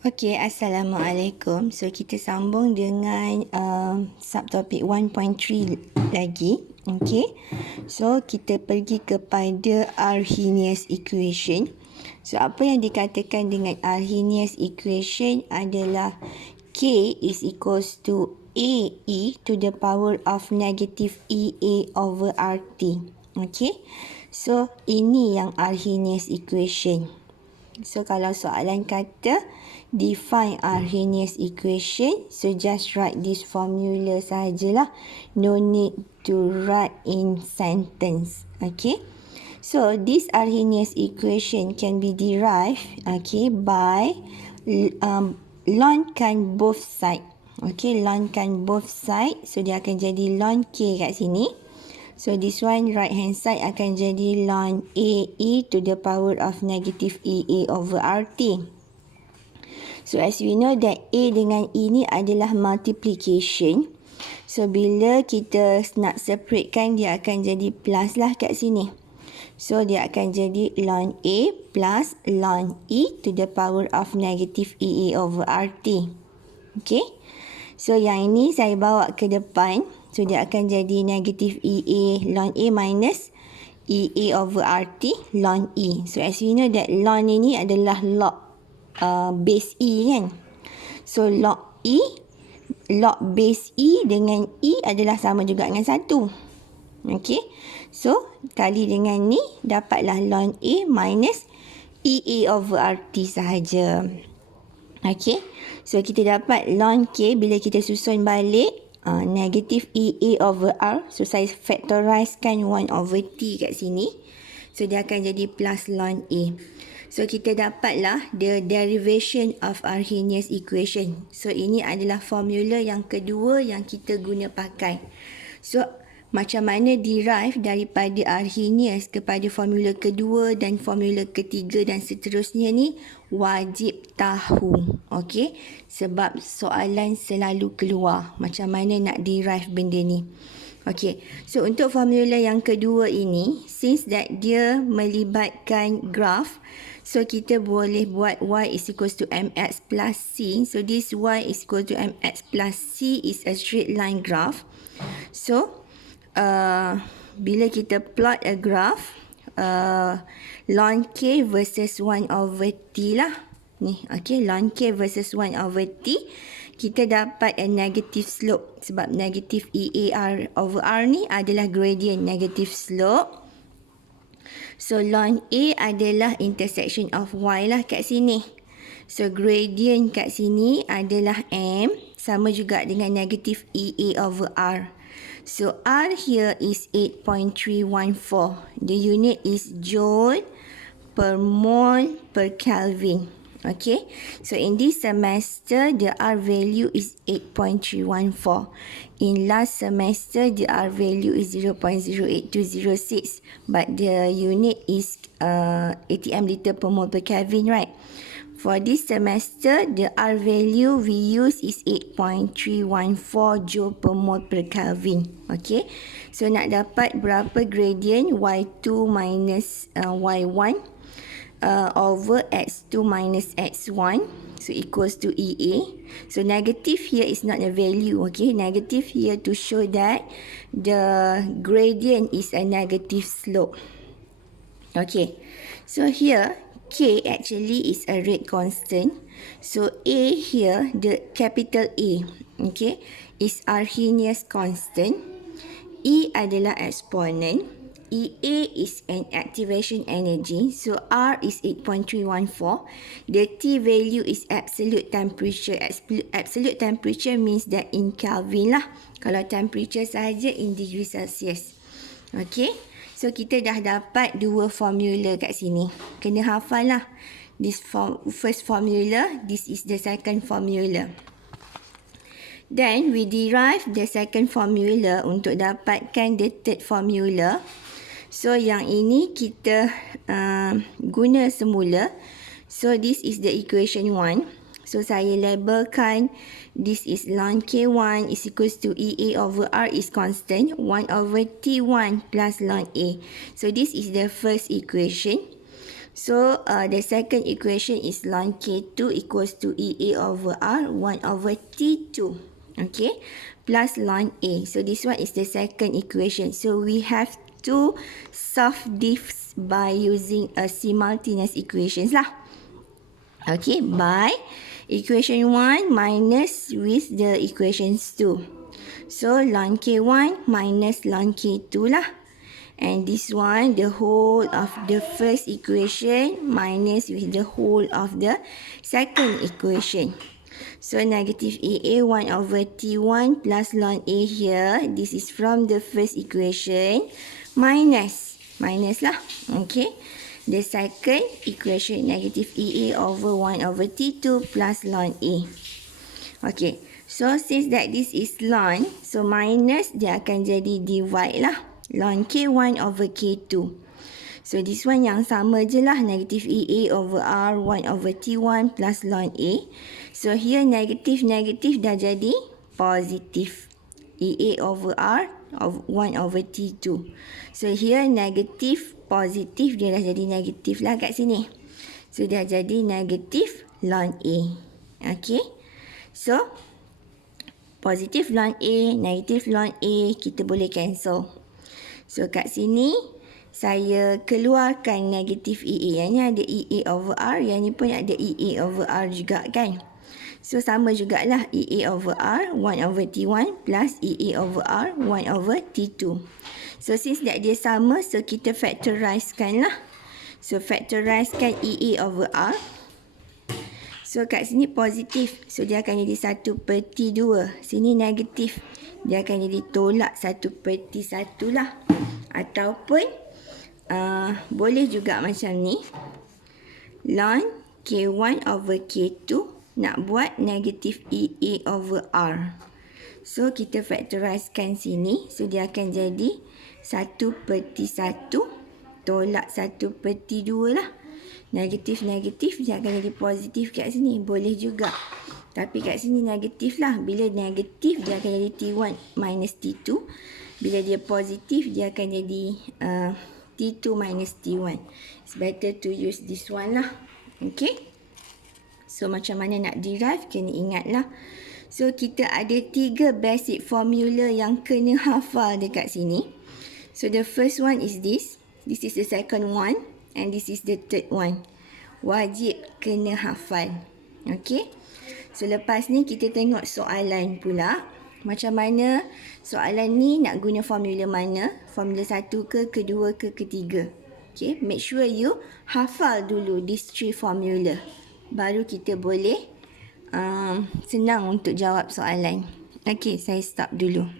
Okey, Assalamualaikum. So, kita sambung dengan subtopik 1.3 lagi. Okey. So, kita pergi kepada Arrhenius equation. So, apa yang dikatakan dengan Arrhenius equation adalah K is equals to AE to the power of negative EA over RT. Okey. So, ini yang Arrhenius equation. So, kalau soalan kata define Arrhenius equation, so just write this formula sahajalah. No need to write in sentence. Okay. So, this Arrhenius equation can be derived, okay, by lonkan both side. Okay, lonkan both side. So, dia akan jadi ln K kat sini. So, this one right hand side akan jadi ln AE to the power of negative EA over RT. So, as we know that A dengan E ni adalah multiplication. So, bila kita nak separatekan, dia akan jadi plus lah kat sini. So, dia akan jadi ln A plus ln E to the power of negative EA over RT. Okay. So, yang ini saya bawa ke depan. So, dia akan jadi negative EA ln A minus EA over RT ln E. So, as we know that ln ini adalah log base E kan. So, log base E dengan E adalah sama juga dengan 1. Okay. So, kali dengan ni dapatlah ln A minus EA over RT sahaja. Okay. So, kita dapat ln K bila kita susun balik. Negative EA over R. So, saya factorizekan 1 over T kat sini. So, dia akan jadi plus ln A. So, kita dapatlah the derivation of Arrhenius equation. So, ini adalah formula yang kedua yang kita guna pakai. So, macam mana derive daripada Arrhenius kepada formula kedua dan formula ketiga dan seterusnya ni wajib tahu. Okey? Sebab soalan selalu keluar macam mana nak derive benda ni. Okey. So, untuk formula yang kedua ini, since that dia melibatkan graph, so kita boleh buat y is equals to mx plus c. So, this y is equal to mx plus c is a straight line graph. So, bila kita plot a graph ln K versus 1 over T lah ni, okay, ln K versus 1 over T, kita dapat a negative slope sebab negative EAR over R ni adalah gradient negative slope. So, ln A adalah intersection of Y lah kat sini. So, gradient kat sini adalah M, sama juga dengan negative EA over R. So, R here is 8.314. The unit is joule per mole per Kelvin. Okay. So, in this semester, the R value is 8.314. In last semester, the R value is 0.08206. But the unit is ATM liter per mole per Kelvin, right? For this semester, the R value we use is 8.314 joule per mole per Kelvin. Okay. So, nak dapat berapa gradient Y2 minus Y1 over X2 minus X1. So, equals to EA. So, negative here is not a value. Okay. Negative here to show that the gradient is a negative slope. Okay. So, here K actually is a rate constant. So, A here, the capital A, okay, is Arrhenius constant. E adalah exponent. EA is an activation energy. So, R is 8.314. The T value is absolute temperature. Absolute temperature means that in Kelvin lah. Kalau temperature sahaja in degree Celsius. Okay. So, kita dah dapat dua formula kat sini. Kena hafal lah. This first formula, this is the second formula. Then, we derive the second formula untuk dapatkan the third formula. So, yang ini kita guna semula. So, this is the equation 1. So, saya labelkan this is ln K1 is equals to EA over R is constant. 1 over T1 plus ln A. So, this is the first equation. So, the second equation is ln K2 equals to EA over R 1 over T2. Okay, plus ln A. So, this one is the second equation. So, we have to solve this by using a simultaneous equations lah. Okay, by equation 1 minus with the equations 2. So, ln K1 minus ln K2 lah. And this one, the whole of the first equation minus with the whole of the second equation. So, negative EA 1 over T1 plus ln A here. This is from the first equation minus lah. Okay. The second equation, negative EA over 1 over T2 plus ln A. Okay. So, since that this is ln, so minus dia akan jadi divide lah. Ln K1 over K2. So, this one yang sama je lah. Negative EA over R 1 over T1 plus ln A. So, here negative dah jadi positif. EA over R of 1 over T2. So, here negatif, positif dia dah jadi negatif lah kat sini. So, dia jadi negatif ln A. Okay. So, positif ln A, negatif ln A, kita boleh cancel. So, kat sini, saya keluarkan negatif EA. Yang ni ada EA over R. Yang ni pun ada EA over R juga kan. So, sama jugalah EA over R 1 over T1 plus EA over R 1 over T2. So, since that dia sama, so kita factorizekan lah. So, factorizekan EA over R. So, kat sini positif. So, dia akan jadi 1/2. Sini negatif. Dia akan jadi tolak 1/1 lah. Ataupun boleh juga macam ni. Ln K1 over K2 nak buat negatif EA over R. So, kita factorizekan sini. So, dia akan jadi 1/1 tolak 1/2 lah. Negatif dia akan jadi positif kat sini. Boleh juga. Tapi kat sini negatif lah. Bila negatif dia akan jadi T1 minus T2. Bila dia positif dia akan jadi T2 minus T1. It's better to use this one lah. Okay. So, macam mana nak derive, kena ingat lah. So, kita ada 3 basic formula yang kena hafal dekat sini. So, the first one is this. This is the second one. And this is the third one. Wajib kena hafal. Okay. So, lepas ni kita tengok soalan pula. Macam mana soalan ni nak guna formula mana? Formula 1 ke, kedua ke, ketiga. Okay. Make sure you hafal dulu these 3 formula. Baru kita boleh senang untuk jawab soalan. Okay, saya stop dulu.